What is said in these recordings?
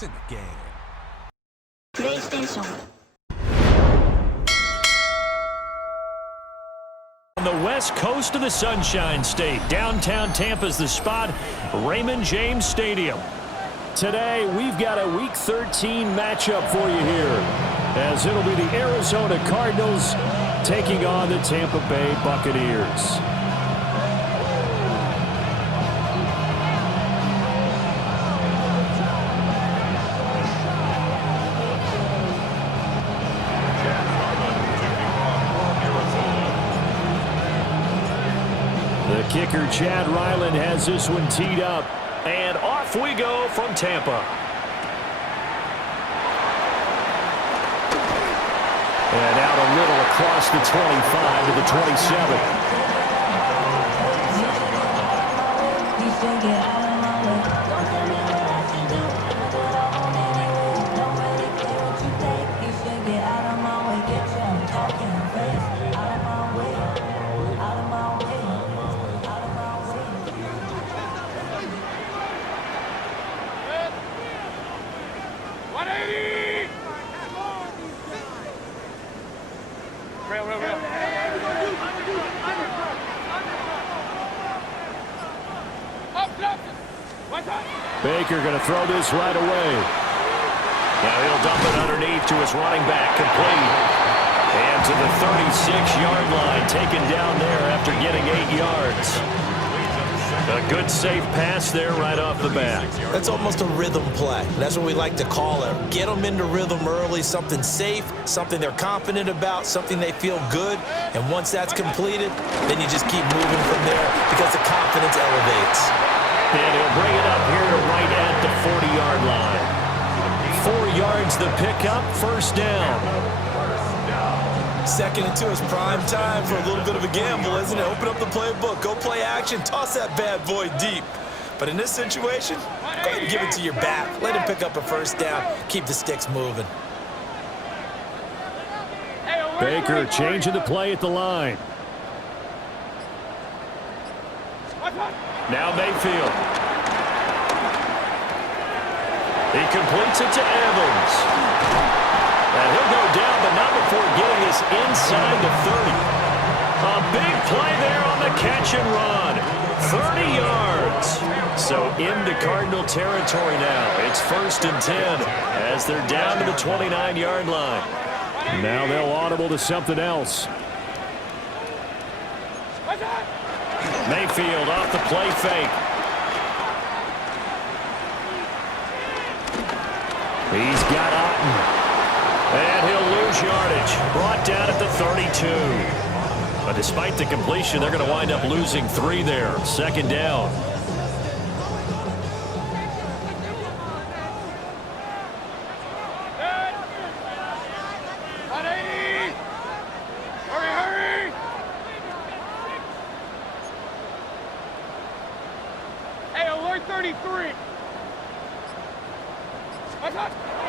It's in the game. PlayStation. On the west coast of the Sunshine State, downtown Tampa's the spot, Raymond James Stadium. Today, we've got a Week 13 matchup for you here, as it'll be the Arizona Cardinals taking on the Tampa Bay Buccaneers. The kicker, Chad Ryland, has this one teed up. And off we go from Tampa. And out a little across the 25 to the 27. Baker going to throw this right away. Now he'll dump it underneath to his running back, complete. And to the 36-yard line, taken down there after getting 8 yards. A good safe pass there right off the bat. That's almost a rhythm play. That's what we like to call it. Get them into rhythm early, something safe, something they're confident about, something they feel good. And once that's completed, then you just keep moving from there because the confidence elevates. And he'll bring it up here to right at the 40-yard line. 4 yards the pickup, first down. 2nd and 2 is prime time for a little bit of a gamble, isn't it? Open up the playbook, go play action, toss that bad boy deep. But in this situation, go ahead and give it to your back. Let him pick up a first down, keep the sticks moving. Baker changing the play at the line. Now Mayfield. He completes it to Evans. And he'll go down, but not before getting this inside the 30. A big play there on the catch and run. 30 yards. So into Cardinal territory now. It's 1st and 10 as they're down to the 29-yard line. Now they'll audible to something else. Mayfield off the play fake. He's got Otten. And he'll lose yardage. Brought down at the 32. But despite the completion, they're going to wind up losing 3 there. 2nd down.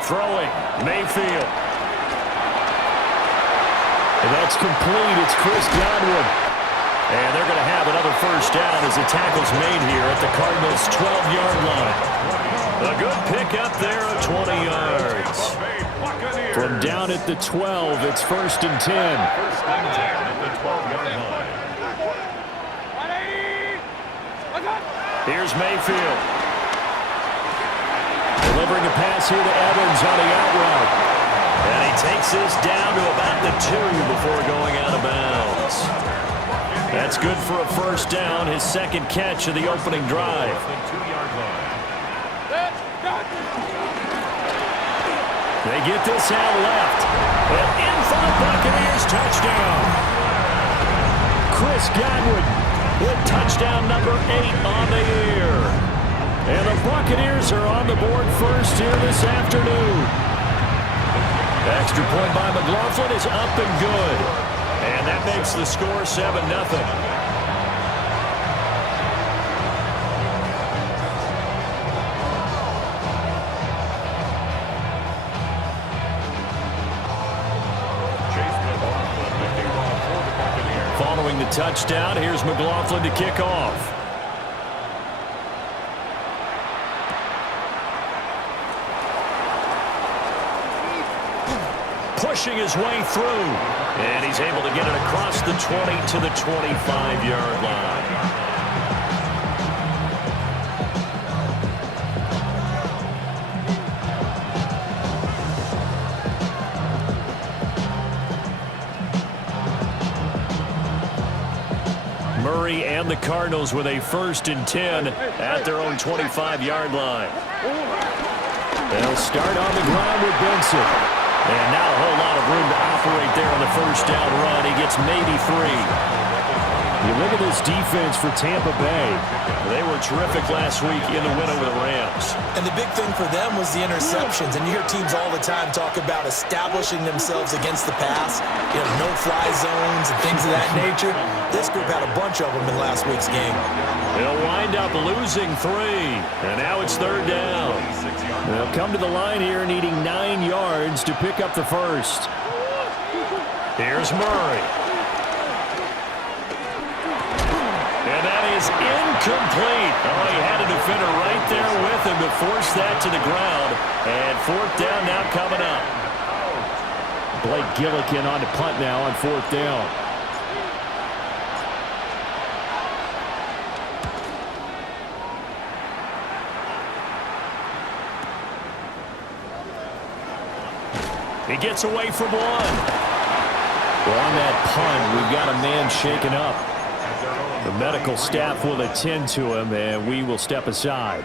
Throwing, Mayfield. And that's complete. It's Chris Godwin. And they're going to have another first down as the tackle's made here at the Cardinals' 12-yard line. A good pickup there of 20 yards. From down at the 12, it's 1st and 10. First and 10 at the 12-yard line. Here's Mayfield. Delivering a pass here to Evans on the out route. And he takes this down to about the 2 before going out of bounds. That's good for a first down, his 2nd catch of the opening drive. They get this out left. And in for the Buccaneers, touchdown. Chris Godwin with touchdown number 8 on the year. And the Buccaneers are on the board first here this afternoon. Extra point by McLaughlin is up and good. And that makes the score 7-0. Following the touchdown, here's McLaughlin to kick off. pushing his way through. And he's able to get it across the 20 to the 25-yard line. Murray and the Cardinals with a 1st and 10 at their own 25-yard line. They'll start on the ground with Benson. And not a whole lot of room to operate there on the 1st down run. He gets maybe 3. You look at this defense for Tampa Bay. They were terrific last week in the win over the Rams. And the big thing for them was the interceptions. And you hear teams all the time talk about establishing themselves against the pass. You know, no-fly zones and things of that nature. This group had a bunch of them in last week's game. They'll wind up losing 3. And now it's 3rd down. They'll come to the line here needing 9 yards to pick up the 1st. Here's Murray. And that is incomplete. Oh, he had a defender right there with him to force that to the ground. And 4th down now coming up. Blake Gillikin on the punt now on 4th down. He gets away from 1. Well, on that punt, we've got a man shaken up. The medical staff will attend to him, and we will step aside.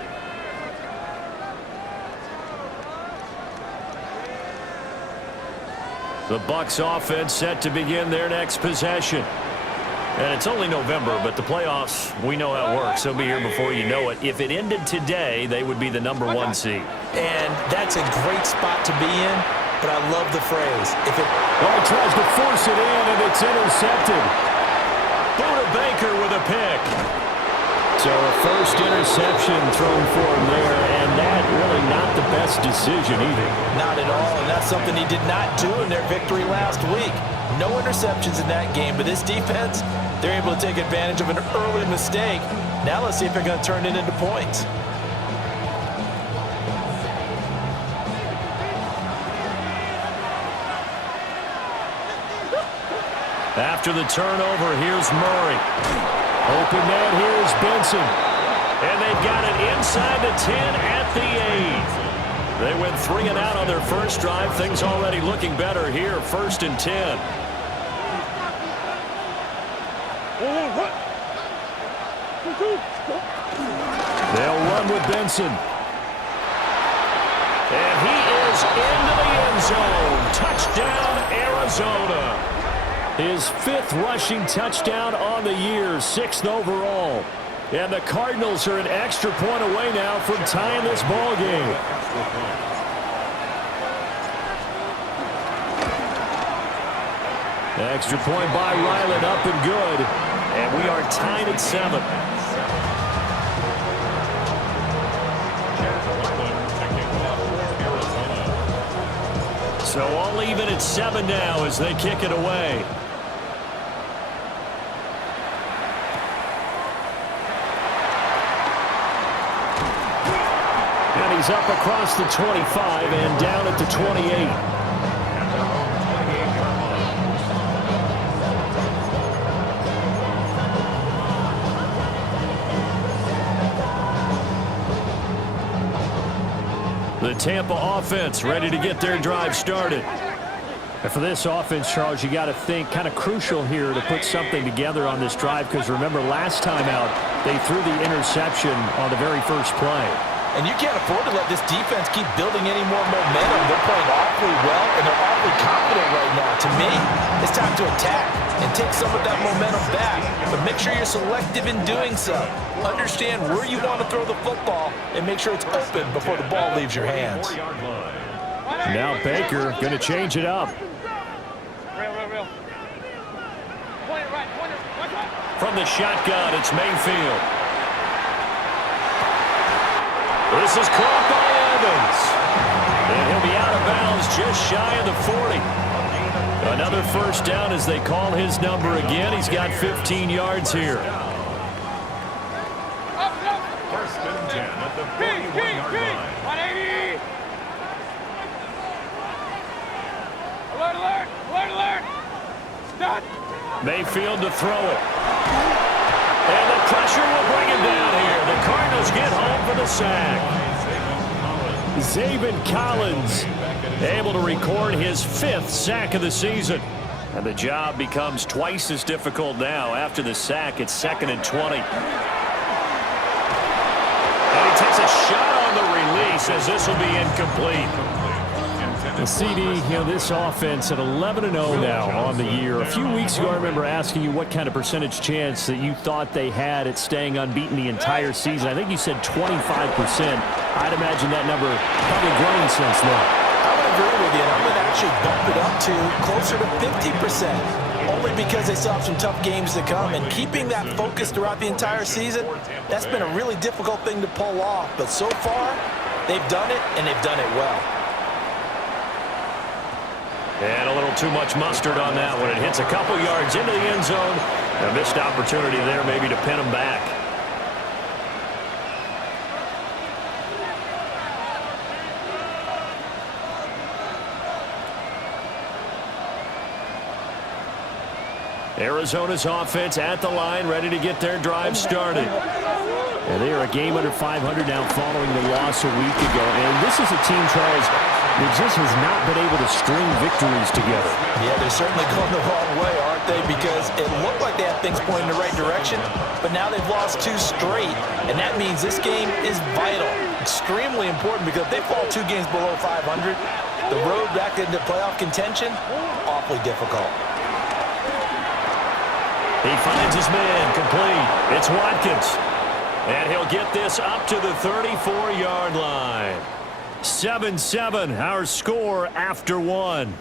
The Bucs offense set to begin their next possession. And it's only November, but the playoffs, we know how it works. They'll be here before you know it. If it ended today, they would be the number 1 seed. And that's a great spot to be in, but I love the phrase. If it tries to force it in, and it's intercepted. Buda Baker with a pick. So a 1st interception thrown for him there, and that really not the best decision either. Not at all, and that's something he did not do in their victory last week. No interceptions in that game, but this defense, they're able to take advantage of an early mistake. Now let's see if they're going to turn it into points. After the turnover, here's Murray. Open man, here's Benson. And they've got it inside the 10 at the 8. They went 3 and out on their first drive. Things already looking better here. 1st and 10. They'll run with Benson. And he is into the end zone. Touchdown, Arizona. His 5th rushing touchdown on the year, 6th overall. And the Cardinals are an extra point away now from tying this ball game. Extra point by Ryland, up and good. And we are tied at 7. So all even at 7 now as they kick it away. And he's up across the 25 and down at the 28. The Tampa offense ready to get their drive started. And for this offense, Charles, you got to think kind of crucial here to put something together on this drive, because remember last time out they threw the interception on the very first play. And you can't afford to let this defense keep building any more momentum. They're playing awfully well, and they're awfully confident right now. To me, it's time to attack and take some of that momentum back. But make sure you're selective in doing so. Understand where you want to throw the football and make sure it's open before the ball leaves your hands. Now Baker going to change it up. From the shotgun, it's Mayfield. This is caught by Evans. And he'll be out of bounds just shy of the 40. Another first down as they call his number again. He's got 15 yards here. 1st and 10 at the 41-yard line. 180. Alert, alert! Alert, alert! Stop! Mayfield to throw it. And the pressure will bring him down here. The Cardinals get home for the sack. Zaven Collins able to record his 5th sack of the season. And the job becomes twice as difficult now. After the sack, it's 2nd and 20. And he takes a shot on the release as this will be incomplete. The CD, this offense at 11-0 now on the year. A few weeks ago, I remember asking you what kind of percentage chance that you thought they had at staying unbeaten the entire season. I think you said 25%. I'd imagine that number probably grown since then. I would agree with you, and I'm going to actually bump it up to closer to 50%, only because they still have some tough games to come, and keeping that focus throughout the entire season, that's been a really difficult thing to pull off. But so far, they've done it, and they've done it well. And a little too much mustard on that one. It hits a couple yards into the end zone. A missed opportunity there maybe to pin him back. Arizona's offense at the line, ready to get their drive started. And they are a game under 500 now following the loss a week ago. And this is a team, Charles, that just has not been able to string victories together. Yeah, they're certainly going the wrong way, aren't they? Because it looked like they had things pointing in the right direction, but now they've lost 2 straight. And that means this game is vital, extremely important, because if they fall 2 games below 500, the road back into playoff contention, awfully difficult. He finds his man complete. It's Watkins. And he'll get this up to the 34-yard line. 7-7, our score after 1.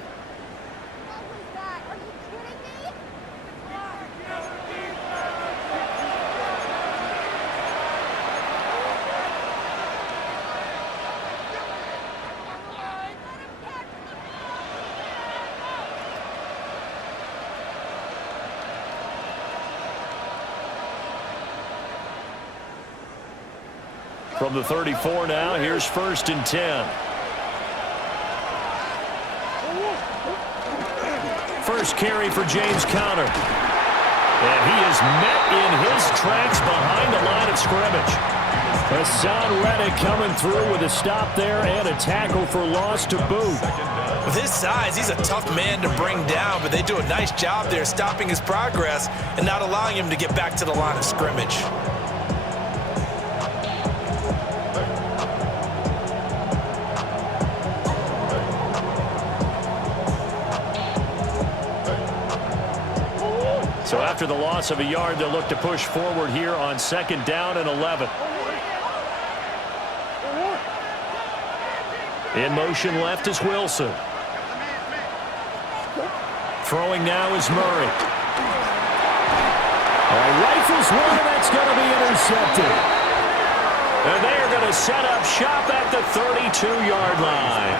From the 34 now, here's 1st and 10. First carry for James Conner. And he is met in his tracks behind the line of scrimmage. Hassan Reddick coming through with a stop there and a tackle for loss to boot. With his size, he's a tough man to bring down, but they do a nice job there stopping his progress and not allowing him to get back to the line of scrimmage. So after the loss of a yard, they'll look to push forward here on 2nd down and 11. In motion left is Wilson. Throwing now is Murray. Rifles one, and that's going to be intercepted. And they are going to set up shop at the 32-yard line.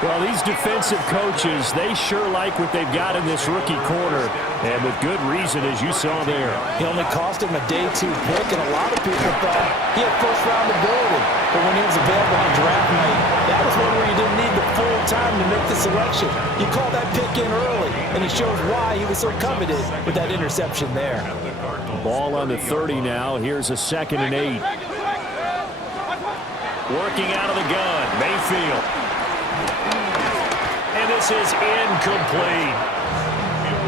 Well, these defensive coaches, they sure like what they've got in this rookie corner, and with good reason, as you saw there. He only cost him a day 2 pick, and a lot of people thought he had first-round ability. But when he was available on draft night, that was one where you didn't need the full time to make the selection. You call that pick in early, and it shows why he was so coveted with that interception there. Ball on the 30 now. Here's a 2nd and 8. Working out of the gun, Mayfield. And this is incomplete.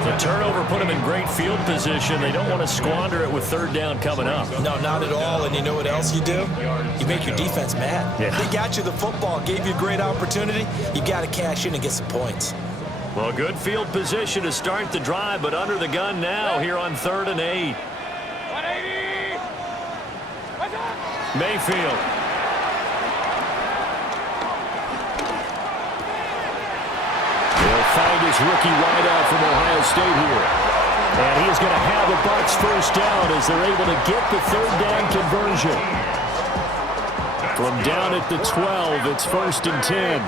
The turnover put them in great field position. They don't want to squander it with 3rd down coming up. No, not at all. And you know what else you do? You make your defense mad. Yeah. They got you the football, gave you a great opportunity. You got to cash in and get some points. Well, good field position to start the drive, but under the gun now here on 3rd and 8. 180! Mayfield. Find his rookie wideout from Ohio State here. And he is going to have the Bucs 1st down as they're able to get the 3rd down conversion. From down at the 12, it's 1st and 10.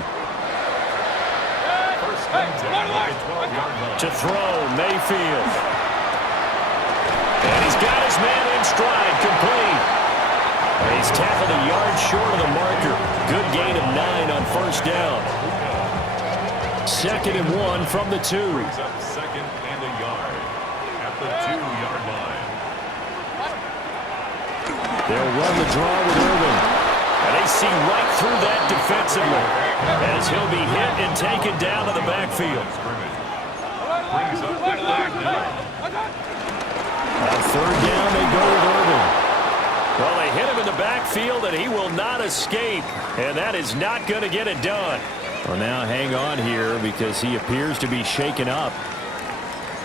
To throw, Mayfield. And he's got his man in stride, complete. And he's tackled a yard short of the marker. Good gain of 9 on 1st down. 2nd and 1 from the 2. Brings up 2nd and a yard at the 2-yard line. They'll run the draw with Irvin. And they see right through that defensively as he'll be hit and taken down to the backfield. Brings up the 3rd down. On 3rd down, they go with Irvin. Well, they hit him in the backfield, and he will not escape. And that is not going to get it done. Well, now hang on here because he appears to be shaken up.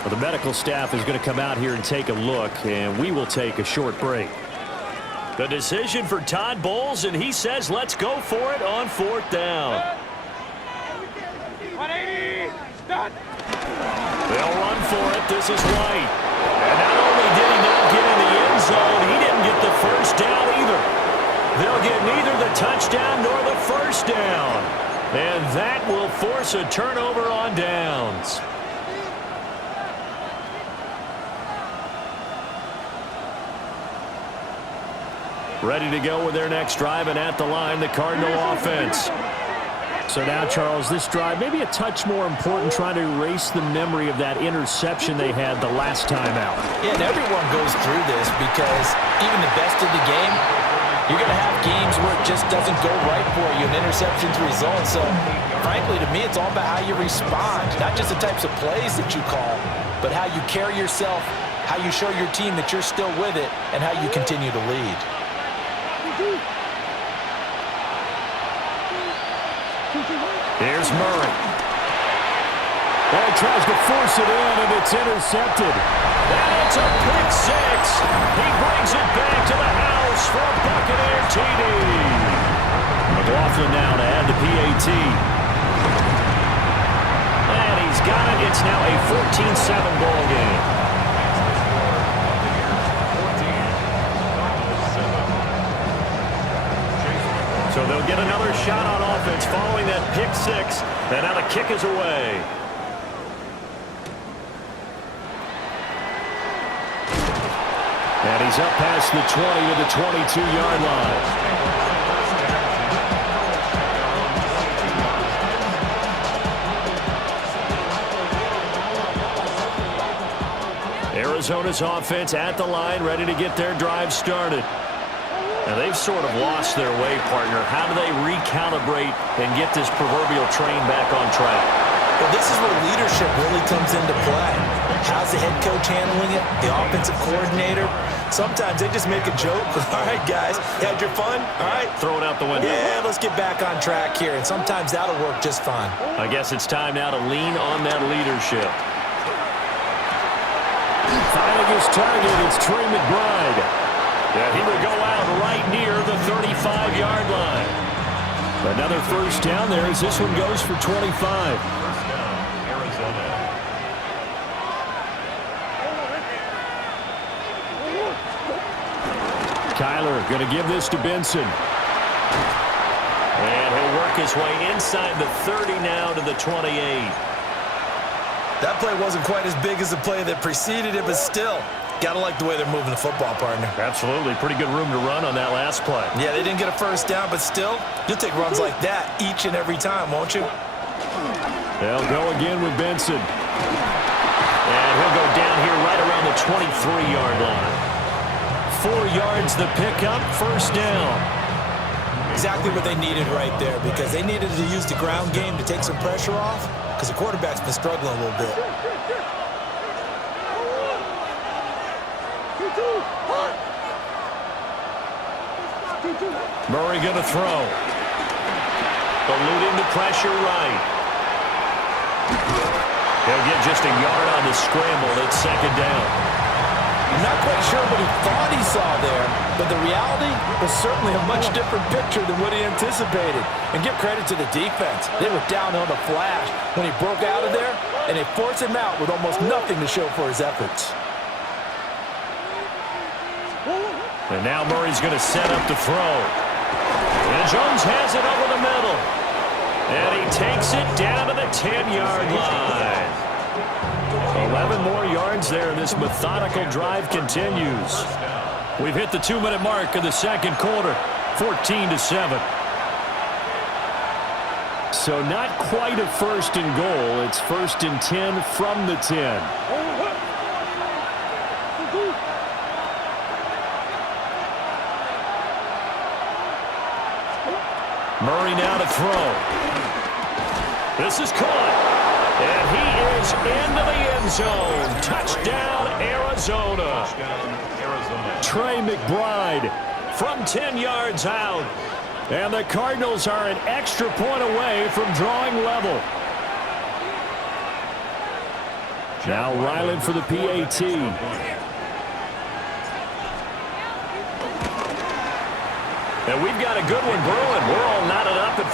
Well, the medical staff is going to come out here and take a look, and we will take a short break. The decision for Todd Bowles, and he says let's go for it on 4th down. 180, start. They'll run for it. This is White. And not only did he not get in the end zone, he didn't get the 1st down either. They'll get neither the touchdown nor the 1st down. And that will force a turnover on downs. Ready to go with their next drive, and at the line, the Cardinal offense. So now, Charles, this drive maybe a touch more important, trying to erase the memory of that interception they had the last time out. Yeah, and everyone goes through this because even the best of the game, you're going to have games where it just doesn't go right for you, and interceptions result. So, frankly, to me, it's all about how you respond, not just the types of plays that you call, but how you carry yourself, how you show your team that you're still with it, and how you continue to lead. Here's Murray. Oh, he tries to force it in, and it's intercepted. And it's a pick 6. He brings it back to the house for a Buccaneer TD. McLaughlin now to add the PAT. And he's got it. It's now a 14-7 ball game. So they'll get another shot on offense following that pick 6. And now the kick is away. And he's up past the 20 to the 22-yard line. Arizona's offense at the line, ready to get their drive started. Now, they've sort of lost their way, partner. How do they recalibrate and get this proverbial train back on track? Well, this is where leadership really comes into play. How's the head coach handling it? The offensive coordinator? Sometimes they just make a joke. All right, guys, you had your fun? All right. Throw it out the window. Yeah, let's get back on track here. And sometimes that'll work just fine. I guess it's time now to lean on that leadership. Finding his target, it's Trey McBride. Yeah, he will go out right near the 35-yard line. Another 1st down there as this one goes for 25. 1st down, Arizona. Kyler going to give this to Benson. And he'll work his way inside the 30 now to the 28. That play wasn't quite as big as the play that preceded it, but still, got to like the way they're moving the football, partner. Absolutely. Pretty good room to run on that last play. Yeah, they didn't get a 1st down, but still, you'll take runs like that each and every time, won't you? They'll go again with Benson. And he'll go down here right around the 23-yard line. 4 yards the pickup, 1st down. Exactly what they needed right there, because they needed to use the ground game to take some pressure off, because the quarterback's been struggling a little bit. Murray going to throw. Eluding the pressure right. He'll get just a yard on the scramble. It's 2nd down. I'm not quite sure what he thought he saw there, but the reality was certainly a much different picture than what he anticipated. And give credit to the defense. They were down on the flash when he broke out of there, and they forced him out with almost nothing to show for his efforts. And now Murray's going to set up to throw. And Jones has it over the middle. And he takes it down to the 10-yard line. 11 more yards there. This methodical drive continues. We've hit the 2-minute mark of the 2nd quarter. 14-7. So not quite a first and goal. It's first and 10 from the 10. Murray now to throw. This is caught. And he is into the end zone. Touchdown, Arizona. Trey McBride from 10 yards out. And the Cardinals are an extra point away from drawing level. Now Ryland for the PAT. And we've got a good one brewing. We're all knotted up at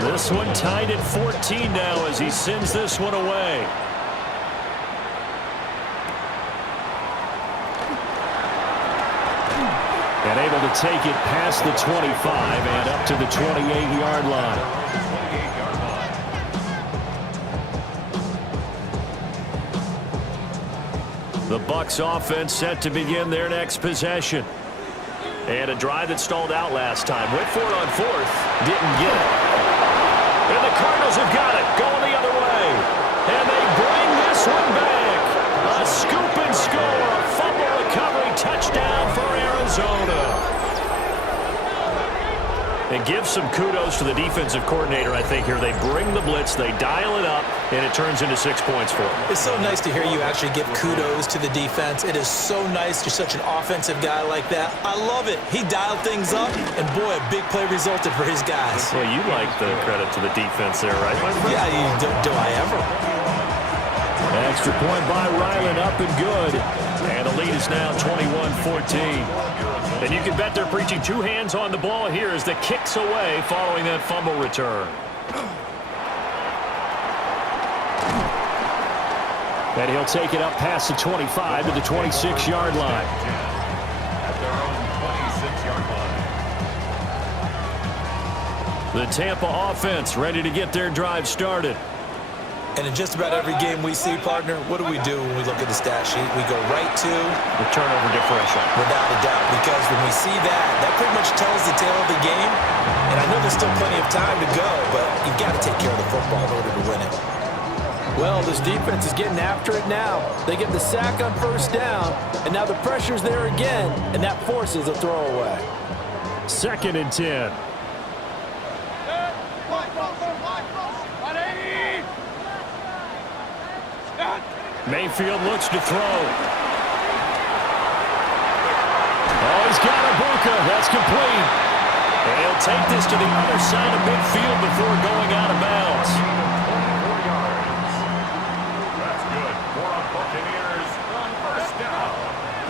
14. This one tied at 14 now as he sends this one away. And able to take it past the 25 and up to the 28-yard line. The Bucs offense set to begin their next possession. And a drive that stalled out last time. Went for it on fourth. Didn't get it. And the Cardinals have got it. Going the other way. And they bring this one back. A scoop and score. A fumble recovery touchdown for Arizona. And give some kudos to the defensive coordinator, I think, here. They bring the blitz, they dial it up, and it turns into 6 points for them. It's so nice to hear you actually give kudos to the defense. It is so nice you're such an offensive guy like that. I love it. He dialed things up, and boy, a big play resulted for his guys. Well, you like the credit to the defense there, right, my friend? Yeah, do I ever? Extra point by Ryland, up and good. And the lead is now 21-14. And you can bet they're preaching two hands on the ball here as the kicks away following that fumble return. And he'll take it up past the 25 to the 26-yard line. At their own 26-yard line. The Tampa offense ready to get their drive started. And in just about every game we see, partner, what do we do when we look at the stat sheet? We go right to the turnover differential. Without a doubt, because when we see that pretty much tells the tale of the game. And I know there's still plenty of time to go, but you've got to take care of the football in order to win it. Well, this defense is getting after it now. They get the sack on first down, and now the pressure's there again, and that forces a throwaway. 2nd and 10. Mayfield looks to throw. Oh, he's got Ibuka. That's complete. And he'll take this to the other side of midfield before going out of bounds. 4 yards. That's good. 4 on Buccaneers. First down.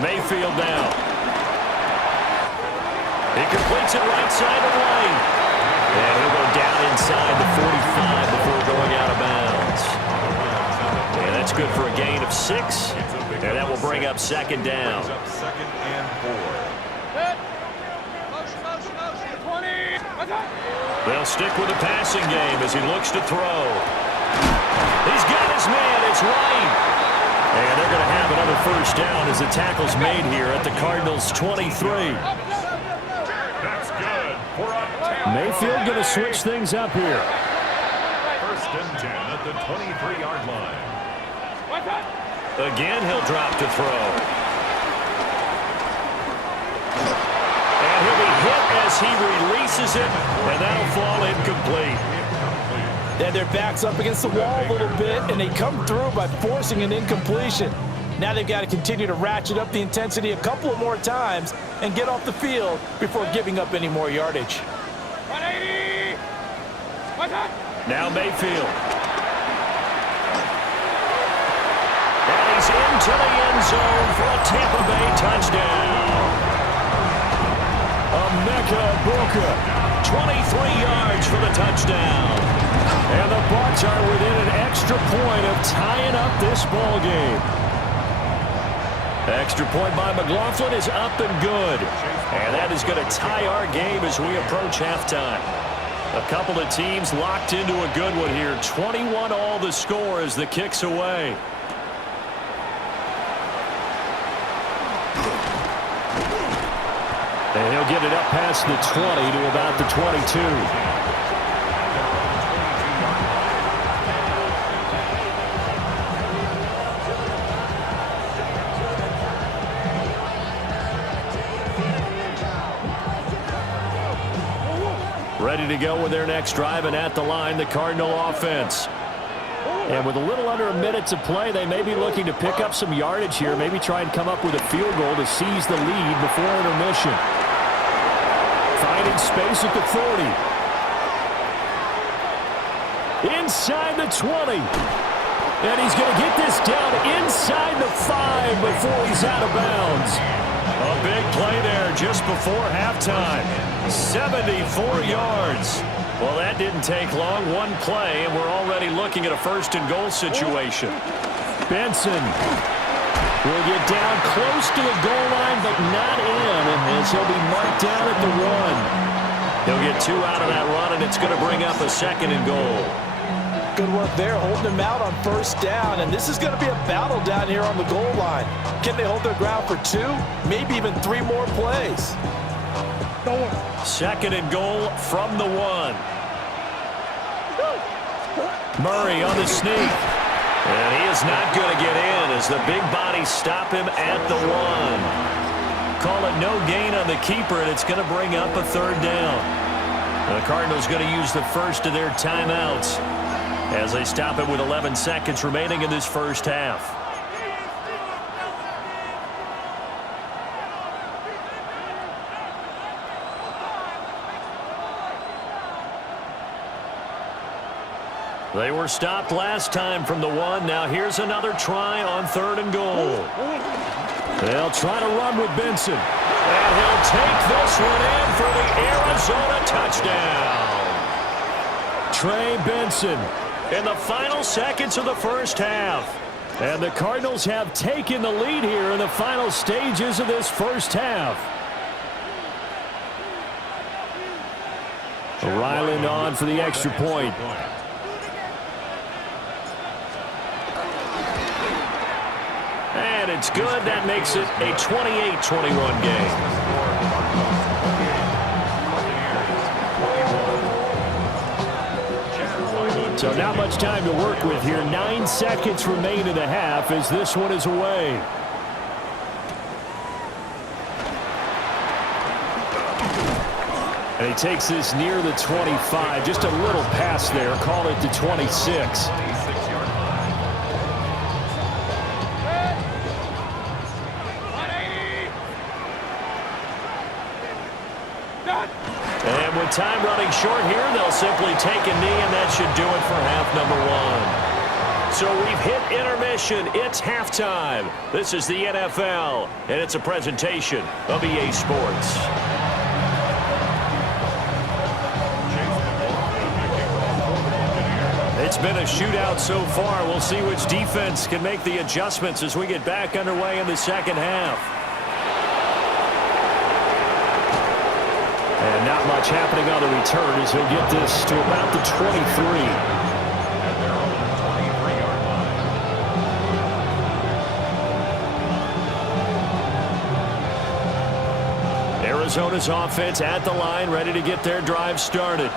Mayfield now. He completes it right side of the lane. And he'll go down inside the 45 before going out of bounds. And that's good for a gain of 6. And that will bring up 2nd down. Brings up 2nd and 4. They'll stick with the passing game as he looks to throw. He's got his man. It's White. And they're going to have another first down as the tackle's made here at the Cardinals' 23. That's good. Mayfield going to switch things up here. 1st and 10 at the 23-yard line. Again, he'll drop to throw. And he'll be hit as he releases it, and that'll fall incomplete. Then their back's up against the wall a little bit, and they come through by forcing an incompletion. Now they've got to continue to ratchet up the intensity a couple of more times and get off the field before giving up any more yardage. Now Mayfield. And he's into the end zone for a Tampa Bay touchdown. Emeka Ibuka, 23 yards for the touchdown. And the Bucs are within an extra point of tying up this ball game. Extra point by McLaughlin is up and good. And that is going to tie our game as we approach halftime. A couple of teams locked into a good one here. 21-all the score as the kick's away. he'll get it up past the 20 to about the 22. Ready to go with their next drive, and at the line, the Cardinal offense. And with a little under a minute to play, they may be looking to pick up some yardage here, maybe try and come up with a field goal to seize the lead before intermission. Finding space at the 40. Inside the 20. And he's going to get this down inside the 5 before he's out of bounds. A big play there just before halftime. 74 yards. Well, that didn't take long. One play, and we're already looking at a first-and-goal situation. Benson will get down close to the goal line, but not in, as he'll be marked down at the 1. He'll get 2 out of that run, and it's going to bring up a second-and-goal. Good work there, holding him out on first down, and this is going to be a battle down here on the goal line. Can they hold their ground for 2, maybe even 3 more plays? Second and goal from the 1. Murray on the sneak. And he is not going to get in as the big bodies stop him at the 1. Call it no gain on the keeper, and it's going to bring up a third down. The Cardinals going to use the first of their timeouts as they stop it with 11 seconds remaining in this first half. They were stopped last time from the 1. Now here's another try on third and goal. They'll try to run with Benson. And he'll take this one in for the Arizona touchdown. Trey Benson in the final seconds of the first half. And the Cardinals have taken the lead here in the final stages of this first half. Ryland on for the extra point. And it's good. That makes it a 28-21 game. So not much time to work with here. 9 seconds remain in the half as this one is away. And he takes this near the 25. Just a little pass there. Call it the 26. And with time running short here, they'll simply take a knee, and that should do it for half number 1. So we've hit intermission. It's halftime. This is the NFL, and it's a presentation of EA Sports. It's been a shootout so far. We'll see which defense can make the adjustments as we get back underway in the second half. And not much happening on the return as he'll get this to about the 23. Arizona's offense at the line, ready to get their drive started.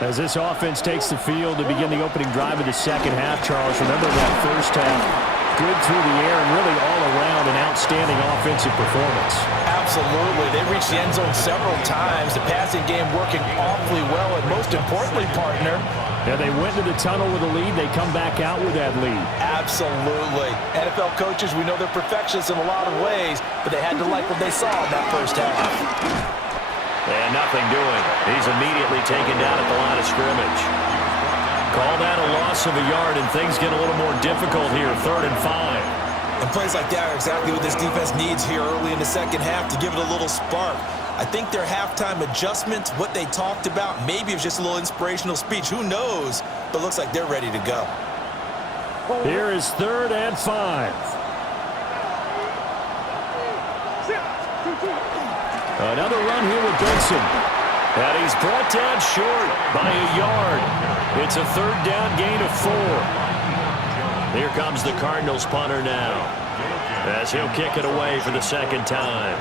As this offense takes the field to begin the opening drive of the second half, Charles, remember that first half, good through the air and really all around an outstanding offensive performance. Absolutely. They reached the end zone several times. The passing game working awfully well, and most importantly, partner, yeah, they went into the tunnel with a lead. They come back out with that lead. Absolutely. NFL coaches, we know they're perfectionists in a lot of ways, but they had to like what they saw in that first half. And nothing doing. He's immediately taken down at the line of scrimmage. Call that a loss of a yard, and things get a little more difficult here, 3rd and 5. And plays like that are exactly what this defense needs here early in the second half to give it a little spark. I think their halftime adjustment, what they talked about, maybe it was just a little inspirational speech. Who knows? But looks like they're ready to go. Here is 3rd and 5. Another run here with Benson. And he's brought down short by a yard. It's a 3rd down gain of 4. Here comes the Cardinals punter now, as he'll kick it away for the second time.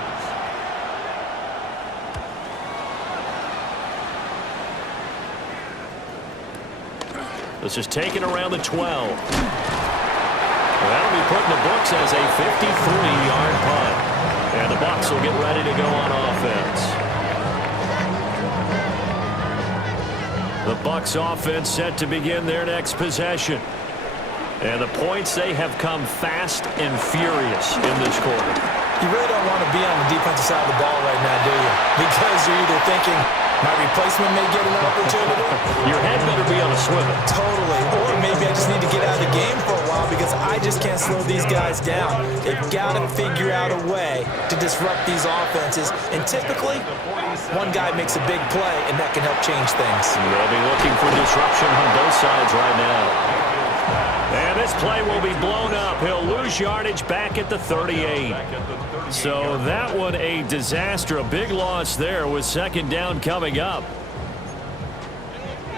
This is taken around the 12. That'll be put in the books as a 53-yard punt. And the Bucs will get ready to go on offense. The Bucs offense set to begin their next possession. And the points, they have come fast and furious in this quarter. You really don't want to be on the defensive side of the ball right now, do you? Because you're either thinking, my replacement may get an opportunity. Your head better be on a swivel. Totally. Or maybe I just need to get out of the game for a while because I just can't slow these guys down. They've got to figure out a way to disrupt these offenses. And typically, one guy makes a big play, and that can help change things. They'll be looking for disruption on both sides right now. And this play will be blown up. He'll lose yardage back at the 38. So that one a disaster. A big loss there with second down coming up.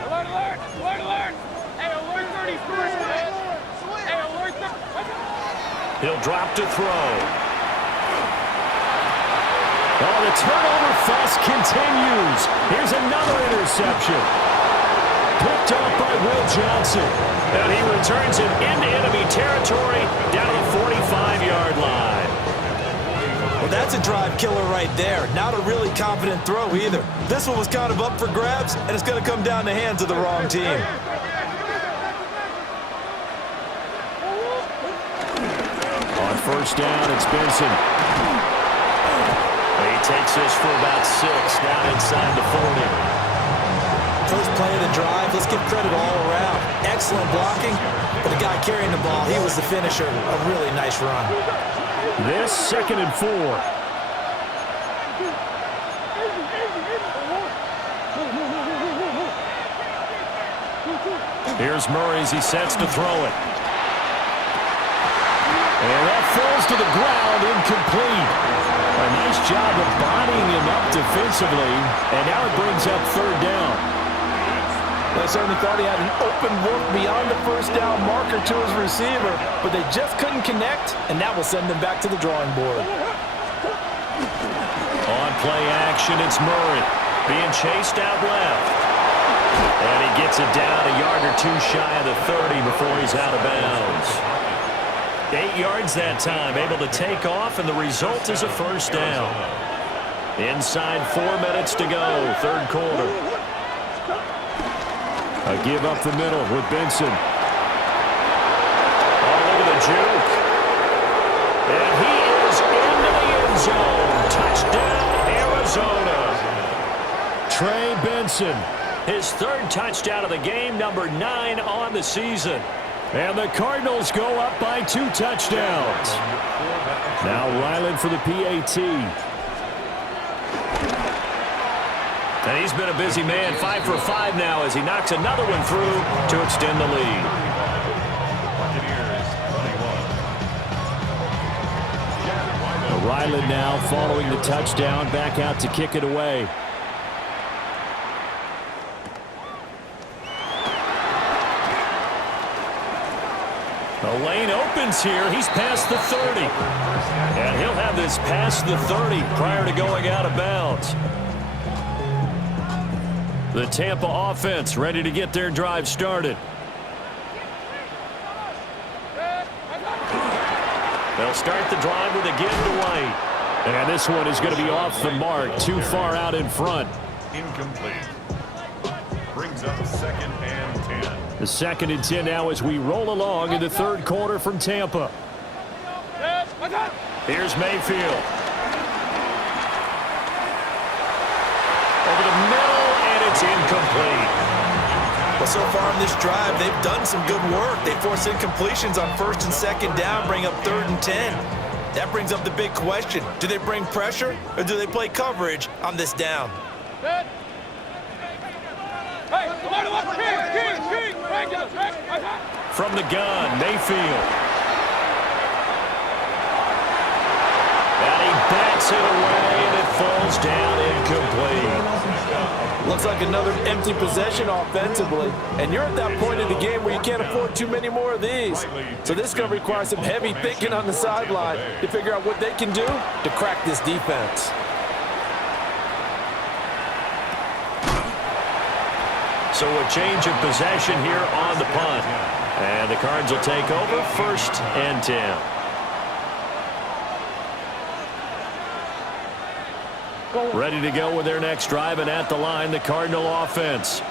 Alert, alert! Alert, alert! Hey, alert 31st! Hey, alert 30... He'll drop to throw. Oh, the turnover fest continues. Here's another interception. Picked off by Will Johnson. And he returns it into enemy territory down to the 45-yard line. Well, that's a drive killer right there. Not a really confident throw either. This one was kind of up for grabs, and it's going to come down the hands of the wrong team. On first down, it's Benson. He takes this for about 6 down inside the 40. First play of the drive, let's give credit all around. Excellent blocking, but the guy carrying the ball, he was the finisher. A really nice run. This 2nd and 4. Here's Murray as he sets to throw it. And that falls to the ground, incomplete. A nice job of bodying him up defensively, and now it brings up 3rd down. They certainly thought he had an open look beyond the first down marker to his receiver, but they just couldn't connect, and that will send them back to the drawing board. On play action, it's Murray being chased out left. And he gets it down a yard or two shy of the 30 before he's out of bounds. 8 yards that time, able to take off, and the result is a first down. Inside 4 minutes to go, 3rd quarter. A give up the middle with Benson. Oh, look at the juke. And he is into the end zone. Touchdown, Arizona. Trey Benson, his 3rd touchdown of the game, number 9 on the season. And the Cardinals go up by 2 touchdowns. Now Ryland for the PAT. And he's been a busy man, 5 for 5 now as he knocks another one through to extend the lead. Ryland now following the touchdown, back out to kick it away. The lane opens here. He's past the 30. And he'll have this past the 30 prior to going out of bounds. The Tampa offense ready to get their drive started. They'll start the drive with a give to White. And this one is going to be off the mark, too far out in front. Incomplete. Brings up 2nd and 10. The 2nd and 10 now as we roll along in the 3rd quarter from Tampa. Here's Mayfield. Over the middle, and it's incomplete. Well, so far in this drive, they've done some good work. They force incompletions on 1st and 2nd down, bring up 3rd and 10. That brings up the big question. Do they bring pressure, or do they play coverage on this down? From the gun, Mayfield. And he bats it away, and it falls down incomplete. Looks like another empty possession offensively, and you're at that point in the game where you can't afford too many more of these. So this is going to require some heavy thinking on the sideline to figure out what they can do to crack this defense. So a change of possession here on the punt. And the Cards will take over 1st and 10. Ready to go with their next drive, and at the line, the Cardinal offense.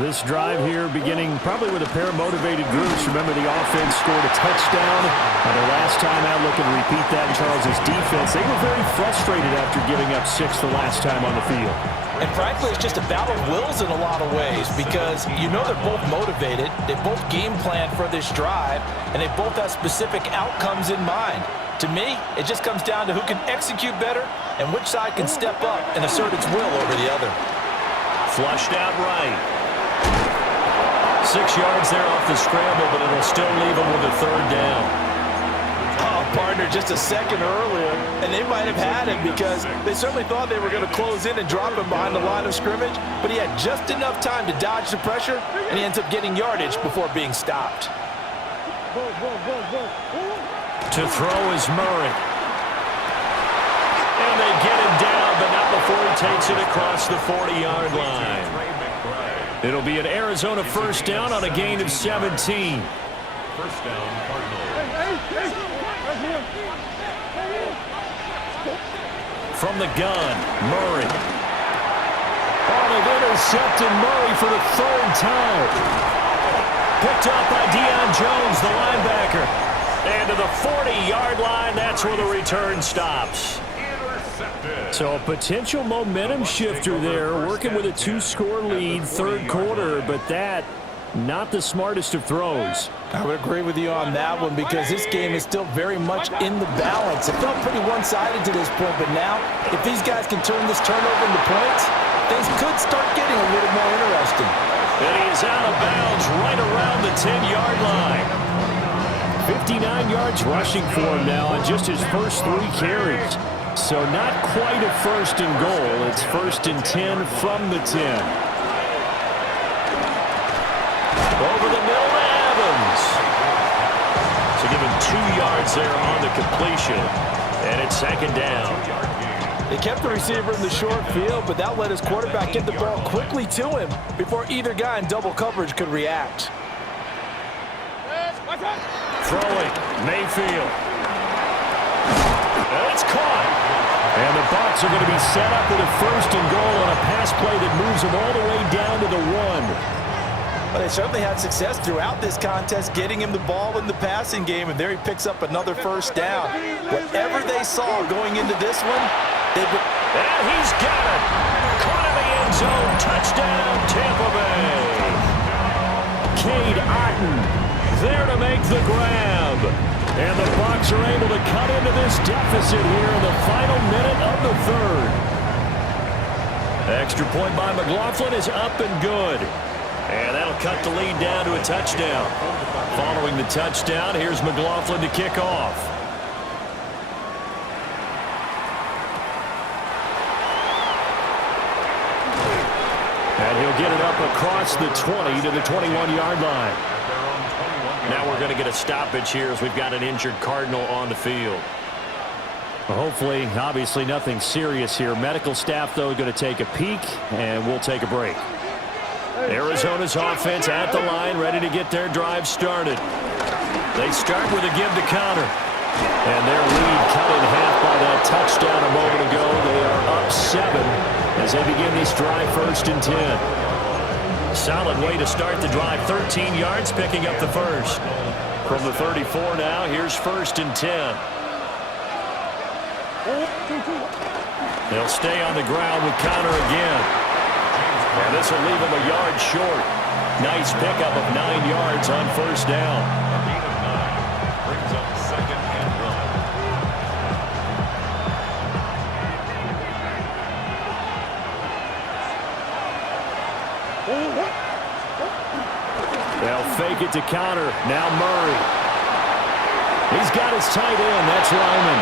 This drive here beginning probably with a pair of motivated groups. Remember, the offense scored a touchdown on their last time out. Looking to repeat that in Charles's defense. They were very frustrated after giving up 6 the last time on the field. And frankly, it's just a battle of wills in a lot of ways because you know they're both motivated. They both game plan for this drive, and they both have specific outcomes in mind. To me, it just comes down to who can execute better and which side can step up and assert its will over the other. Flushed out right. 6 yards there off the scramble, but it'll still leave them with a 3rd down. Oh, partner, just a second earlier, and they might have had him because they certainly thought they were going to close in and drop him behind the line of scrimmage, but he had just enough time to dodge the pressure, and he ends up getting yardage before being stopped. To throw is Murray. And they get him down, but not before he takes it across the 40-yard line. It'll be an Arizona 1st down on a gain of 17. 1st down, Cardinals. From the gun, Murray. Oh, they've intercepted Murray for the 3rd time. Picked up by Deion Jones, the linebacker. And to the 40-yard line, that's where the return stops. So a potential momentum shifter there, working with a 2-score lead, 3rd quarter, but that, not the smartest of throws. I would agree with you on that one because this game is still very much in the balance. It felt pretty one-sided to this point, but now, if these guys can turn this turnover into points, things could start getting a little more interesting. And he is out of bounds right around the 10-yard line. 59 yards rushing for him now on just his first 3 carries. So not quite a 1st and goal. It's 1st and 10 from the 10. Over the middle to Evans. So given 2 yards there on the completion. And it's 2nd down. They kept the receiver in the short field, but that let his quarterback get the ball quickly to him before either guy in double coverage could react. Throwing, Mayfield. And it's caught. And the Bucs are going to be set up with a 1st and goal on a pass play that moves them all the way down to the 1. Well, they certainly had success throughout this contest, getting him the ball in the passing game, and there he picks up another 1st down. Whatever they saw going into this one, they've been... And he's got it. Caught in the end zone. Touchdown, Tampa Bay. Cade Otton there to make the grab. And the Bucs are able to cut into this deficit here in the final minute of the 3rd. Extra point by McLaughlin is up and good. And that'll cut the lead down to a touchdown. Following the touchdown, here's McLaughlin to kick off. And he'll get it up across the 20 to the 21-yard line. Now we're going to get a stoppage here as we've got an injured Cardinal on the field. Well, hopefully, obviously nothing serious here. Medical staff, though, going to take a peek, and we'll take a break. Arizona's offense at the line, ready to get their drive started. They start with a give to counter. And their lead cut in half by that touchdown a moment ago. They are up 7 as they begin this drive 1st and 10. Solid way to start the drive. 13 yards, picking up the 1st. From the 34 now, here's 1st and 10. They'll stay on the ground with Connor again. And this will leave him a yard short. Nice pickup of 9 yards on 1st down. A gain of 9 brings up 2nd and 1. They'll fake it to counter. Now Murray. He's got his tight end. That's Lyman.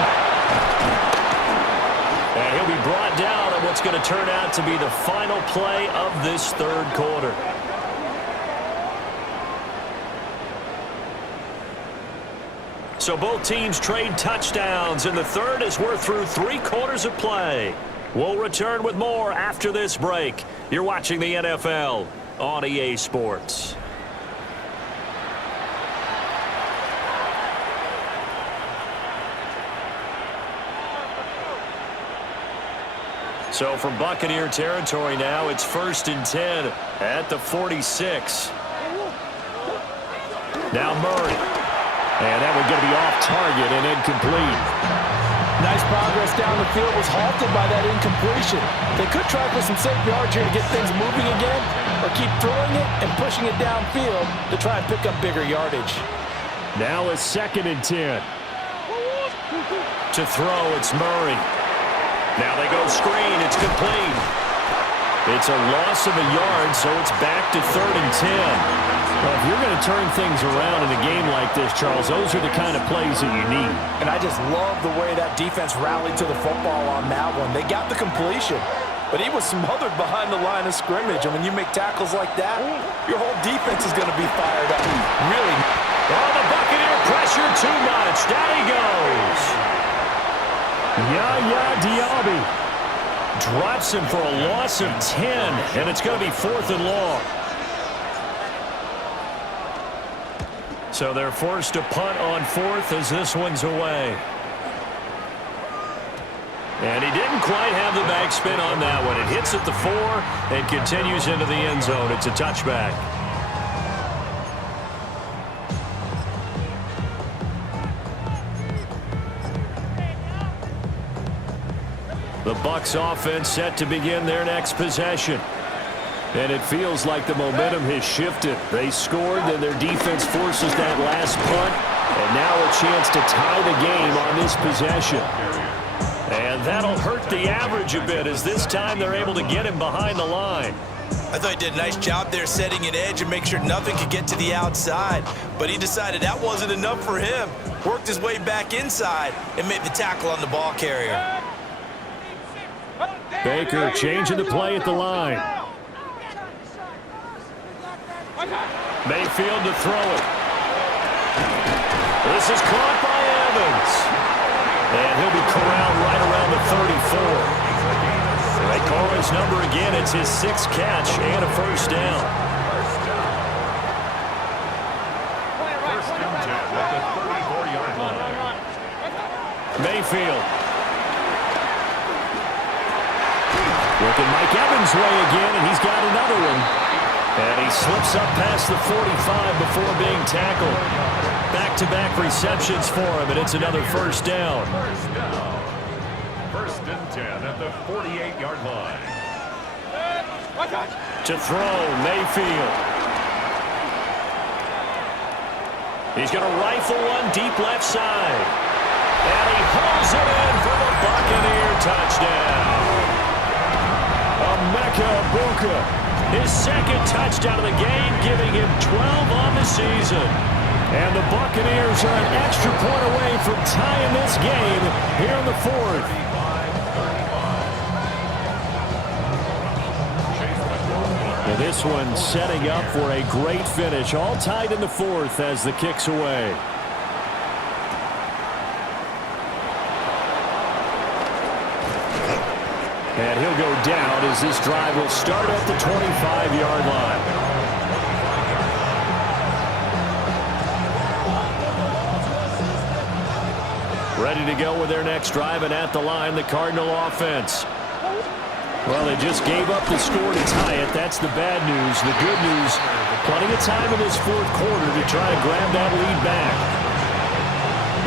And he'll be brought down on what's going to turn out to be the final play of this 3rd quarter. So both teams trade touchdowns in the 3rd as we're through 3 quarters of play. We'll return with more after this break. You're watching the NFL on EA Sports. So from Buccaneer territory now, it's 1st and 10 at the 46. Now Murray. And that one going to be off target and incomplete. Nice progress down the field was halted by that incompletion. They could try for some safe yards here to get things moving again, or keep throwing it and pushing it downfield to try and pick up bigger yardage. Now it's 2nd and 10. To throw, it's Murray. Now they go screen. It's complete. It's a loss of a yard, so it's back to 3rd and 10. Well, if you're going to turn things around in a game like this, Charles, those are the kind of plays that you need. And I just love the way that defense rallied to the football on that one. They got the completion, but he was smothered behind the line of scrimmage. And when you make tackles like that, your whole defense is going to be fired up. Really. Oh, the Buccaneer pressure too much. Down he goes. Yaya Diaby drops him for a loss of 10, and it's going to be 4th and long. So they're forced to punt on 4th as this one's away. And he didn't quite have the backspin on that one. It hits at the 4 and continues into the end zone. It's a touchback. The Bucs offense set to begin their next possession. And it feels like the momentum has shifted. They scored, then their defense forces that last punt. And now a chance to tie the game on this possession. And that'll hurt the average a bit as this time they're able to get him behind the line. I thought he did a nice job there setting an edge and make sure nothing could get to the outside. But he decided that wasn't enough for him. Worked his way back inside and made the tackle on the ball carrier. Baker changing the play at the line. Mayfield to throw it. This is caught by Evans. And he'll be corralled right around the 34. They call his number again. It's his 6th catch and a first down. First and 10 at the 34-yard line. Mayfield. Looking Mike Evans' way again, and he's got another one. And he slips up past the 45 before being tackled. Back-to-back receptions for him, and it's another first down. First and 10 at the 48-yard line. To throw, Mayfield. He's going to rifle one deep left side. And he hauls it in for the Buccaneer touchdown. Emeka Egbuka. His 2nd touchdown of the game, giving him 12 on the season. And the Buccaneers are an extra point away from tying this game here in the 4th. And this one setting up for a great finish. All tied in the 4th as the kick's away. And he'll go down as this drive will start at the 25-yard line. Ready to go with their next drive, and at the line, the Cardinal offense. Well, they just gave up the score to tie it. That's the bad news. The good news, plenty of time in this 4th quarter to try to grab that lead back.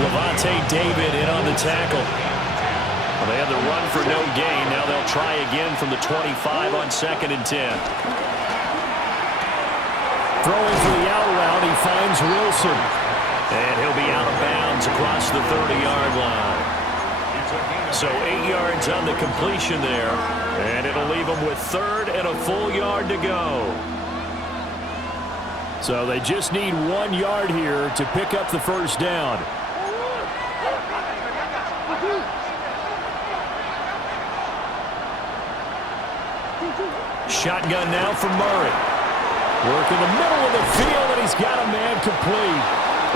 Levante David in on the tackle. Well, they had the run for no gain. Now they'll try again from the 25 on 2nd and 10. Throwing for the out route, he finds Wilson. And he'll be out of bounds across the 30-yard line. So 8 yards on the completion there. And it'll leave them with 3rd and a full yard to go. So they just need 1 yard here to pick up the first down. Shotgun now from Murray. Work in the middle of the field, and he's got a man complete.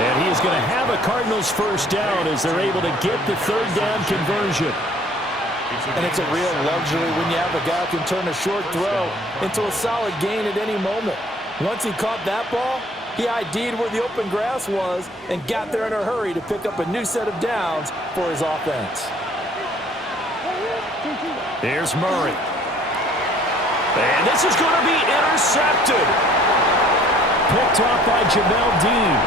And he is going to have a Cardinals first down as they're able to get the 3rd down conversion. And it's a real luxury when you have a guy who can turn a short throw into a solid gain at any moment. Once he caught that ball, he ID'd where the open grass was and got there in a hurry to pick up a new set of downs for his offense. Here's Murray. And this is going to be intercepted. Picked off by Jamel Dean.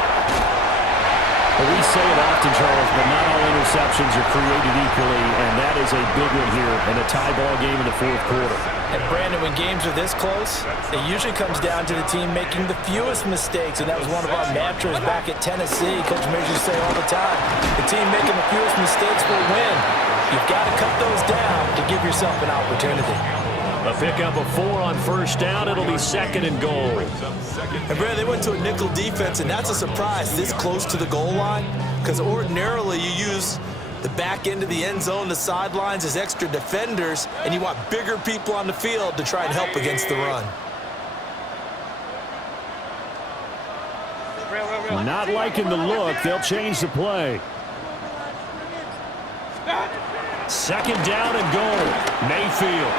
Well, we say it often, Charles, but not all interceptions are created equally, and that is a big one here in a tie ball game in the fourth quarter. And Brandon, when games are this close, it usually comes down to the team making the fewest mistakes, and that was one of our mantras back at Tennessee. Coach Mears used to say all the time, the team making the fewest mistakes will win. You've got to cut those down to give yourself an opportunity. A pickup of 4 on first down. It'll be 2nd and goal. And Brad, they went to a nickel defense, and that's a surprise this close to the goal line, because ordinarily you use the back end of the end zone, the sidelines as extra defenders, and you want bigger people on the field to try and help against the run. Not liking the look. They'll change the play. 2nd down and goal. Mayfield.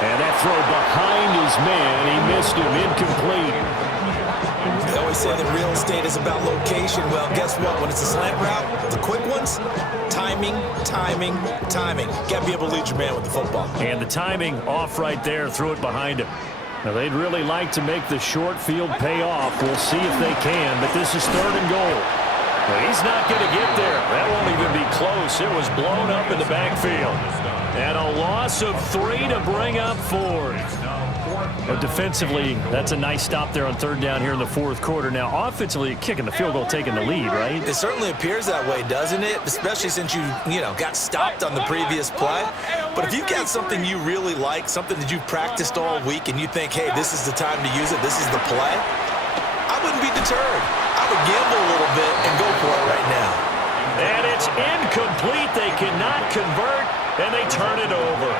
And that throw behind his man. He missed him. Incomplete. They always say that real estate is about location. Well, guess what? When it's a slant route, the quick ones, timing, timing, timing. Got to be able to lead your man with the football. And the timing off right there. Threw it behind him. Now, they'd really like to make the short field pay off. We'll see if they can, but this is 3rd and goal. Well, he's not going to get there. That won't even be close. It was blown up in the backfield. And a loss of 3 to bring up 4. But defensively, that's a nice stop there on 3rd down here in the fourth quarter. Now, offensively, kicking the field goal, taking the lead, right? It certainly appears that way, doesn't it? Especially since you got stopped on the previous play. But if you've got something you really like, something that you've practiced all week, and you think, hey, this is the time to use it, this is the play, I wouldn't be deterred. I would gamble a little bit and go for it right now. And it's incomplete. They cannot convert, and they turn it over.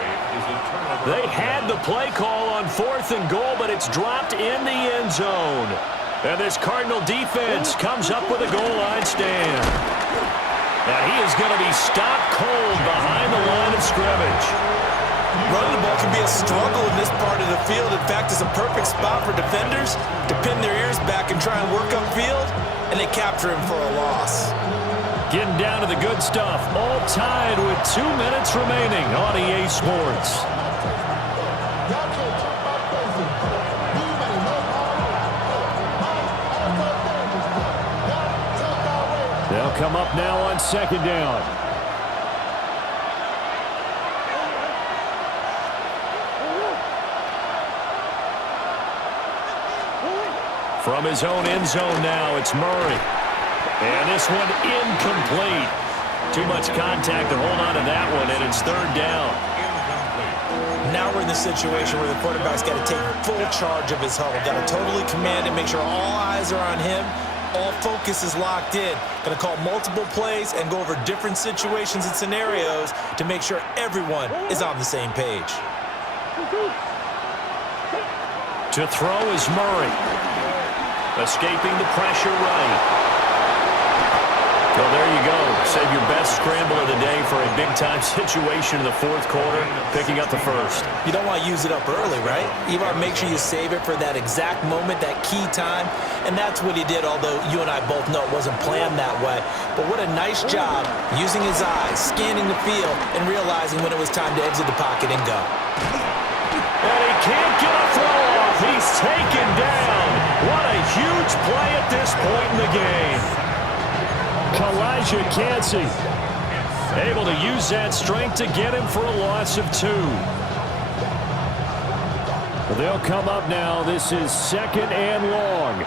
They had the play call on 4th and goal, but it's dropped in the end zone. And this Cardinal defense comes up with a goal line stand. Now he is going to be stopped cold behind the line of scrimmage. Running the ball can be a struggle in this part of the field. In fact, it's a perfect spot for defenders to pin their ears back and try and work upfield, and they capture him for a loss. Getting down to the good stuff. All tied with 2 minutes remaining on EA Sports. They'll come up now on 2nd down. From his own end zone now, it's Murray. And this one incomplete. Too much contact to hold on to that one, and it's 3rd down. Now we're in the situation where the quarterback's got to take full charge of his huddle. Got to totally command it, make sure all eyes are on him. All focus is locked in. Going to call multiple plays and go over different situations and scenarios to make sure everyone is on the same page. To throw is Murray. Escaping the pressure right. Well, there you go. Save your best scramble of the day for a big-time situation in the fourth quarter, picking up the first. You don't want to use it up early, right? You want to make sure you save it for that exact moment, that key time, and that's what he did, although you and I both know it wasn't planned that way. But what a nice job using his eyes, scanning the field, and realizing when it was time to exit the pocket and go. And he can't get a throw off. He's taken down. What a huge play at this point in the game. Elijah Cansey able to use that strength to get him for a loss of 2. Well, they'll come up now. This is 2nd and long.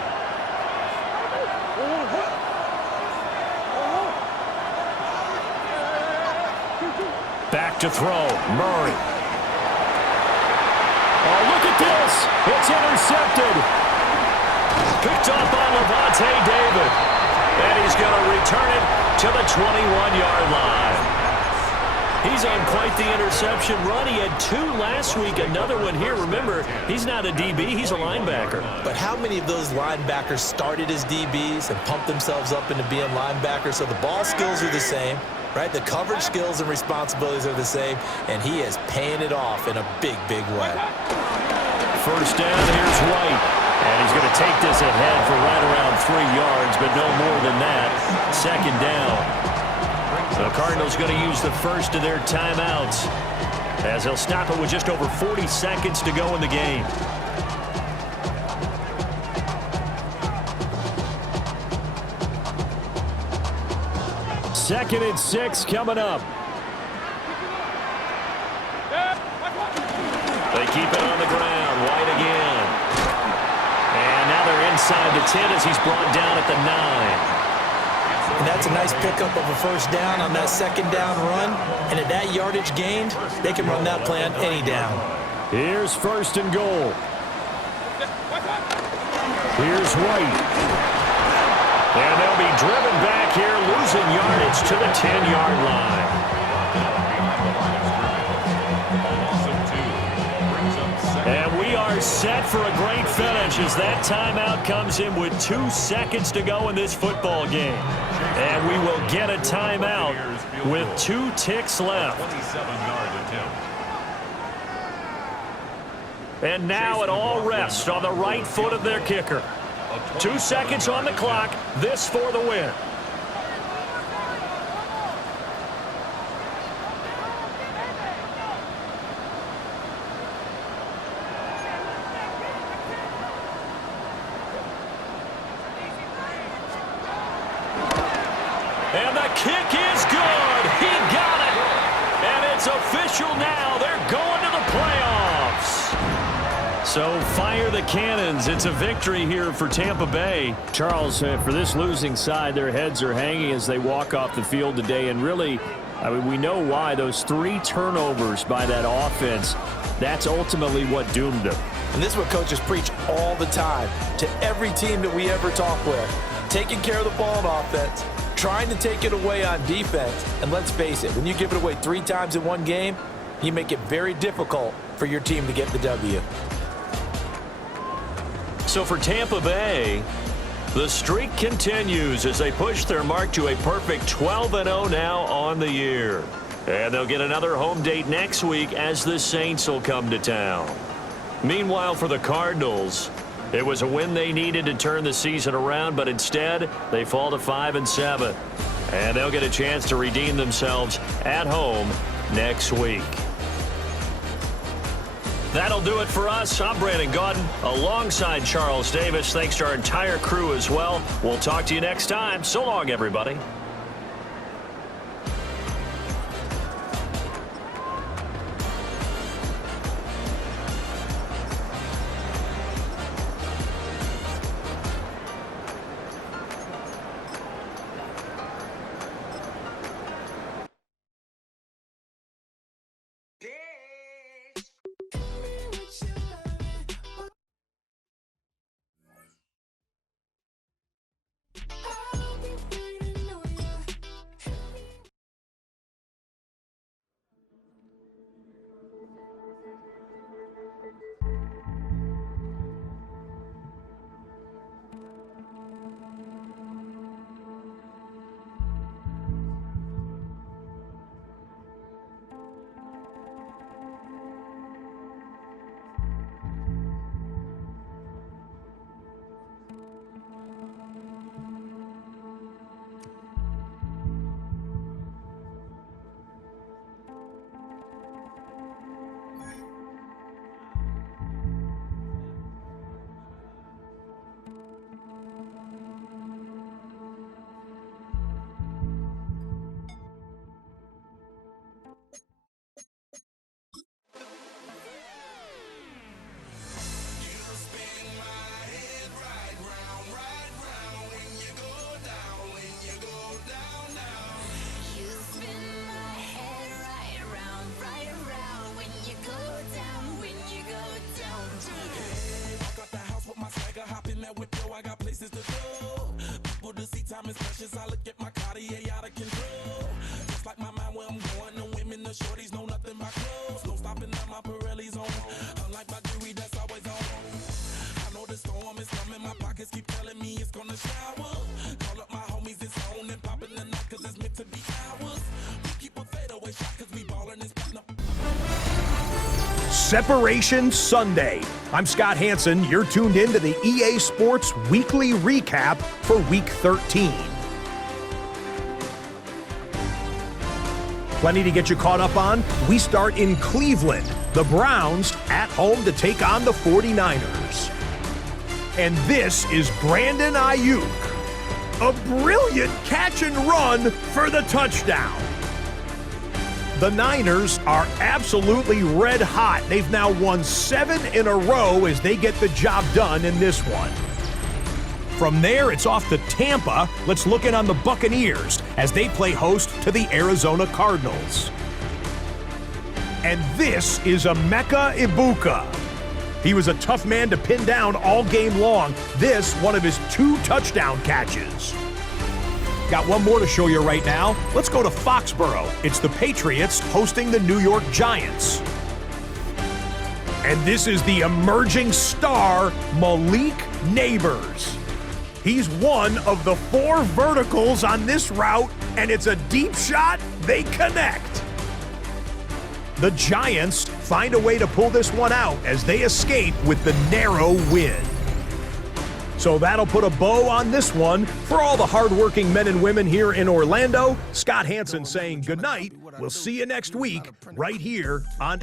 Back to throw. Murray. Oh, look at this. It's intercepted. Picked up by Levante David. And he's going to return it to the 21-yard line. He's on quite the interception run. He had 2 last week, another one here. Remember, he's not a DB, he's a linebacker. But how many of those linebackers started as DBs and pumped themselves up into being linebackers? So the ball skills are the same. right? The coverage skills and responsibilities are the same, and he is paying it off in a big, big way. First down, here's White. And he's going to take this ahead for right around 3 yards, but no more than that. Second down. The Cardinals going to use the first of their timeouts, as they'll stop it with just over 40 seconds to go in the game. Second and 6 coming up. They keep it on the ground. White again. And now they're inside the 10 as he's brought down at the 9. And that's a nice pickup of a first down on that second down run. And at that yardage gained, they can run that play on any down. Here's first and goal. Here's White. And they'll be driven back here, losing yardage to the 10-yard line. And we are set for a great finish as that timeout comes in with 2 seconds to go in this football game. And we will get a timeout with 2 ticks left. And now it all rests on the right foot of their kicker. 2 seconds on the clock. This for the win. And the kick is good. He got it. And it's official now. They're going to the playoffs. So fire the cannons. It's a victory here for Tampa Bay. Charles, for this losing side, their heads are hanging as they walk off the field today. And really, I mean, we know why. Those 3 turnovers by that offense, that's ultimately what doomed them. And this is what coaches preach all the time to every team that we ever talk with. Taking care of the ball on offense, trying to take it away on defense. And let's face it, when you give it away 3 times in one game, you make it very difficult for your team to get the W. So for Tampa Bay, the streak continues as they push their mark to a perfect 12-0 now on the year. And they'll get another home date next week as the Saints will come to town. Meanwhile, for the Cardinals, it was a win they needed to turn the season around, but instead they fall to 5-7. And they'll get a chance to redeem themselves at home next week. That'll do it for us. I'm Brandon Gaudin alongside Charles Davis. Thanks to our entire crew as well. We'll talk to you next time. So long, everybody. Time is precious. I look at my Cartier out of control. Just like my mind where I'm going. The women, the shorties know nothing but clothes. No stopping at my Pirelli's on. Unlike my jewelry that's always on. I know the storm is coming. My pockets keep telling me it's gonna shower. Call up my homies, it's on and popping the night 'cause it's meant to be ours. Separation Sunday. I'm Scott Hansen. You're tuned in to the EA Sports Weekly Recap for Week 13. Plenty to get you caught up on. We start in Cleveland. The Browns at home to take on the 49ers. And this is Brandon Ayuk. A brilliant catch and run for the touchdown. The Niners are absolutely red hot. They've now won 7 in a row as they get the job done in this one. From there, it's off to Tampa. Let's look in on the Buccaneers as they play host to the Arizona Cardinals. And this is Emeka Egbuka. He was a tough man to pin down all game long. This, one of his 2 touchdown catches. Got one more to show you right now. Let's go to Foxborough. It's the Patriots hosting the New York Giants. And this is the emerging star, Malik Neighbors. He's one of the 4 verticals on this route, and it's a deep shot. They connect. The Giants find a way to pull this one out as they escape with the narrow win. So that'll put a bow on this one. For all the hardworking men and women here in Orlando, Scott Hansen saying goodnight. We'll see you next week right here on